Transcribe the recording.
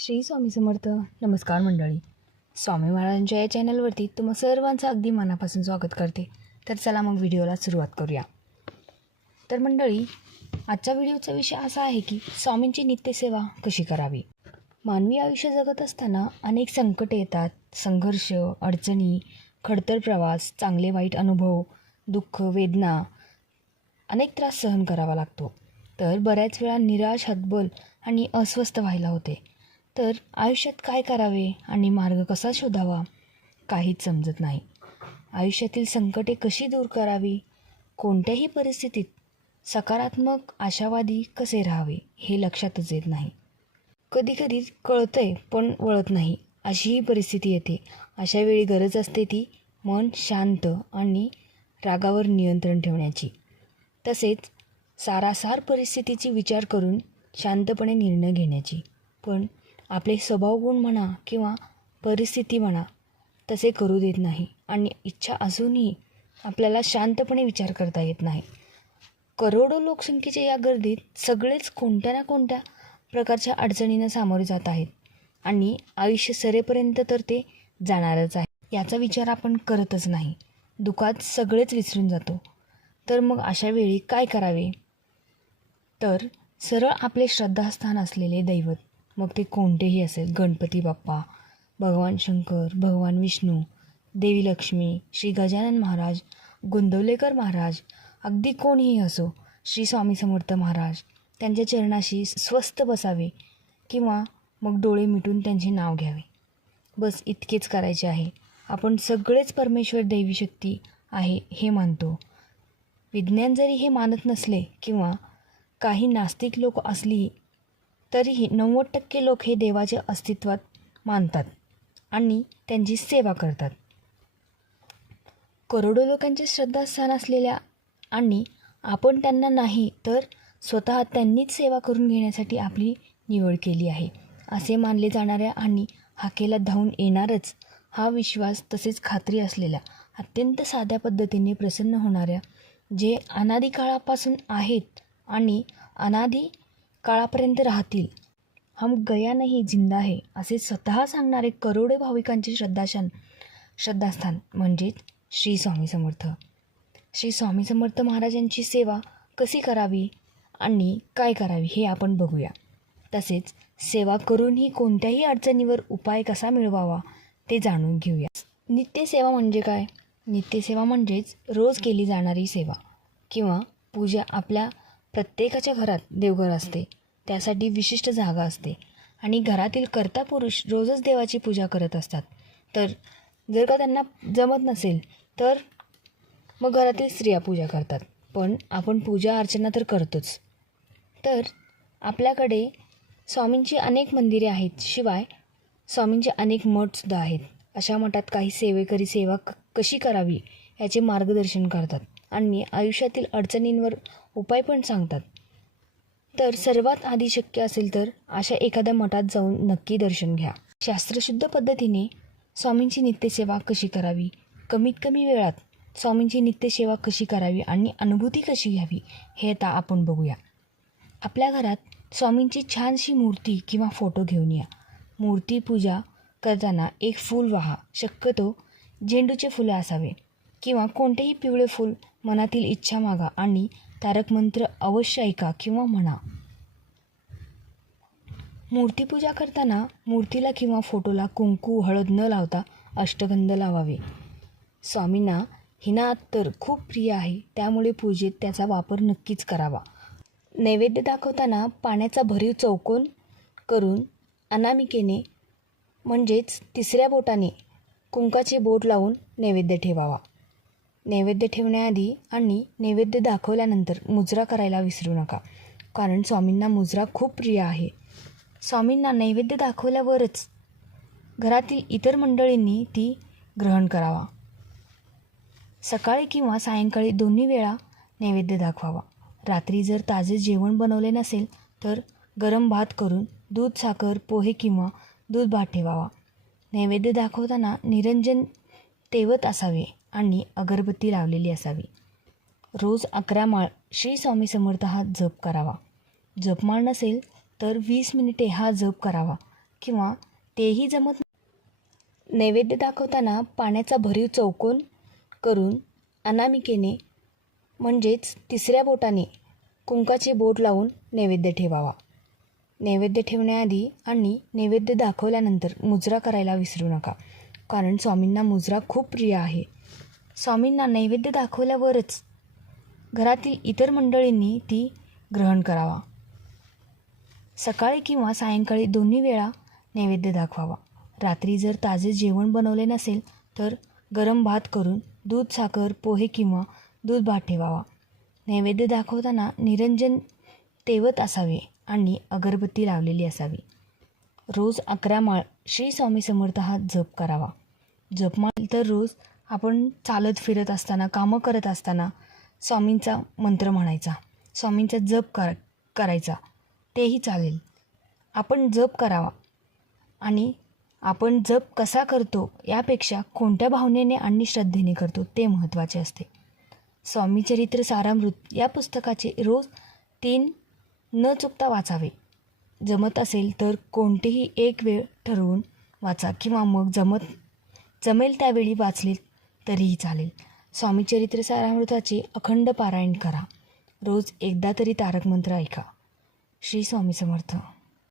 श्री स्वामी समर्थ. नमस्कार मंडळी. स्वामी महाराजांच्या या चॅनलवरती तुम्हा सर्वांचं अगदी मनापासून स्वागत करते. तर चला मग व्हिडिओला सुरुवात करूया. तर मंडळी, आजच्या व्हिडिओचा विषय असा आहे की स्वामींची नित्यसेवा कशी करावी. मानवी आयुष्य जगत असताना अनेक संकटे येतात. संघर्ष, अडचणी, खडतर प्रवास, चांगले वाईट अनुभव, दुःख, वेदना, अनेक त्रास सहन करावा लागतो. तर बऱ्याच वेळा निराश, हतबल आणि अस्वस्थ व्हायला होते. तर आयुष्यात काय करावे आणि मार्ग कसा शोधावा काहीच समजत नाही. आयुष्यातील संकटे कशी दूर करावी, कोणत्याही परिस्थितीत सकारात्मक, आशावादी कसे राहावे हे लक्षातच येत नाही. कधीकधी कळतंय पण वळत नाही, अशीही परिस्थिती येते. अशा वेळी गरज असते ती मन शांत आणि रागावर नियंत्रण ठेवण्याची. तसेच सारासार परिस्थितीची विचार करून शांतपणे निर्णय घेण्याची. पण आपले स्वभावगुण म्हणा किंवा परिस्थिती म्हणा तसे करू देत नाही आणि इच्छा असूनही आपल्याला शांतपणे विचार करता येत नाही. करोडो लोकसंख्येच्या या गर्दीत सगळेच कोणत्या ना कोणत्या प्रकारच्या अडचणींना सामोरे जात आहेत आणि आयुष्य सरेपर्यंत तर ते जाणारच आहे. याचा विचार आपण करतच नाही. दुःखात सगळेच विसरून जातो. तर मग अशा वेळी काय करावे? तर सरळ आपले श्रद्धास्थान असलेले दैवत, मग ते कोणतेही असेल, गणपती बाप्पा, भगवान शंकर, भगवान विष्णू, देवी लक्ष्मी, श्री गजानन महाराज, गोंदवलेकर महाराज, अगदी कोणीही असो, श्री स्वामी समर्थ महाराज, त्यांच्या चरणाशी स्वस्थ बसावे किंवा मग डोळे मिटून त्यांचे नाव घ्यावे. बस इतकेच करायचे आहे. आपण सगळेच परमेश्वर दैवी शक्ती आहे हे मानतो. विज्ञान जरी हे मानत नसले किंवा काही नास्तिक लोक असली तरीही 90% लोक हे देवाच्या अस्तित्वात मानतात आणि त्यांची सेवा करतात. करोडो लोकांचे श्रद्धास्थान असलेल्या आणि आपण त्यांना नाही तर स्वतः त्यांनीच सेवा करून घेण्यासाठी आपली निवड केली आहे असे मानले जाणाऱ्या आणि हाकेला धावून येणारच हा विश्वास तसेच खात्री असलेल्या, अत्यंत साध्या पद्धतीने प्रसन्न होणाऱ्या, जे अनादी काळापासून आहेत आणि अनादी काळापर्यंत राहतील, हम गया नहीं जिंदा है असे स्वतः सांगणारे करोडो भाविकांचे श्रद्धास्थान म्हणजेच श्री स्वामी समर्थ. श्री स्वामी समर्थ महाराजांची सेवा कशी करावी आणि काय करावी हे आपण बघूया. तसेच सेवा करूनही कोणत्याही अडचणीवर उपाय कसा मिळवावा ते जाणून घेऊया. नित्यसेवा म्हणजे काय? नित्यसेवा म्हणजेच रोज केली जाणारी सेवा किंवा पूजा. आपल्या प्रत्येकाच्या घरात देवघर असते, त्यासाठी विशिष्ट जागा असते आणि घरातील कर्ता पुरुष रोजच देवाची पूजा करत असतात. तर जर का त्यांना जमत नसेल तर मग घरातील स्त्रिया पूजा करतात. पण आपण पूजा अर्चना तर करतोच. तर आपल्याकडे स्वामींची अनेक मंदिरे आहेत, शिवाय स्वामींचे अनेक मठसुद्धा आहेत. अशा मठात काही सेवेकरी सेवा कशी करावी याचे मार्गदर्शन करतात आणि आयुष्यातील अडचणींवर उपाय पण सांगतात. तर सर्वात आधी शक्य असेल तर अशा एखाद्या मठात जाऊन नक्की दर्शन घ्या. शास्त्रशुद्ध पद्धतीने स्वामींची नित्यसेवा कशी करावी, कमीत कमी वेळात स्वामींची नित्यसेवा कशी करावी आणि अनुभूती कशी घ्यावी हे आता आपण बघूया. आपल्या घरात स्वामींची छानशी मूर्ती किंवा फोटो घेऊन या. मूर्ती पूजा करताना एक फूल वाहा. शक्यतो झेंडूचे फुले असावे किंवा कोणतेही पिवळे फूल. मनातील इच्छा मागा आणि तारक मंत्र अवश्य ऐका किंवा म्हणा. मूर्तीपूजा करताना मूर्तीला किंवा फोटोला कुंकू, हळद न लावता अष्टगंध लावावे. स्वामींना हिना अत्तर खूप प्रिय आहे, त्यामुळे पूजेत त्याचा वापर नक्कीच करावा. नैवेद्य दाखवताना पाण्याचा भरीव चौकोन करून अनामिकेने म्हणजेच तिसऱ्या बोटाने कुंकाचे बोट लावून नैवेद्य ठेवावा. नैवेद्य ठेवण्याआधी आणि नैवेद्य दाखवल्यानंतर मुजरा करायला विसरू नका, कारण स्वामींना मुजरा खूप प्रिय आहे. स्वामींना नैवेद्य दाखवल्यावरच घरातील इतर मंडळींनी ती ग्रहण करावा. सकाळी किंवा सायंकाळी दोन्ही वेळा नैवेद्य दाखवावा. रात्री जर ताजे जेवण बनवले नसेल तर गरम भात करून दूध, साखर, पोहे किंवा दूध भात ठेवावा. नैवेद्य दाखवताना निरंजन तेवत असावे आणि अगरबत्ती लावलेली असावी. रोज 11 माळ श्री स्वामी समर्थ हा जप करावा. जपमाळ नसेल तर 20 मिनिटे हा जप करावा. किंवा तेही जमत नाही. नैवेद्य दाखवताना पाण्याचा भरीव चौकोन करून अनामिकेने म्हणजेच तिसऱ्या बोटाने कुंकाचे बोट लावून नैवेद्य ठेवावा. नैवेद्य ठेवण्याआधी आणि नैवेद्य दाखवल्यानंतर मुजरा करायला विसरू नका, कारण स्वामींना मुजरा खूप प्रिय आहे. स्वामींना नैवेद्य दाखवल्यावरच घरातील इतर मंडळींनी ती ग्रहण करावा. सकाळी किंवा सायंकाळी दोन्ही वेळा नैवेद्य दाखवावा. रात्री जर ताजे जेवण बनवले नसेल तर गरम भात करून दूध, साखर, पोहे किंवा दूध भात ठेवावा. नैवेद्य दाखवताना निरंजन तेवत असावे आणि अगरबत्ती लावलेली असावी. रोज 11 माळ श्री स्वामी समर्थ हा जप करावा. जपमाळ तर रोज आपण चालत फिरत असताना, कामं करत असताना स्वामींचा मंत्र म्हणायचा, स्वामींचा जप करायचा, तेही चालेल. आपण जप करावा. आणि आपण जप कसा करतो यापेक्षा कोणत्या भावनेने आणि श्रद्धेने करतो ते महत्त्वाचे असते. स्वामी चरित्र सारामृत या पुस्तकाचे रोज 3 न चुकता वाचावे. जमत असेल तर कोणतेही एक वेळ ठरवून वाचा किंवा मग जमेल त्यावेळी वाचले तरीही चालेल. स्वामी चरित्र सारामृताचे अखंड पारायण करा. रोज एकदा तरी तारक मंत्र ऐका. श्री स्वामी समर्थ.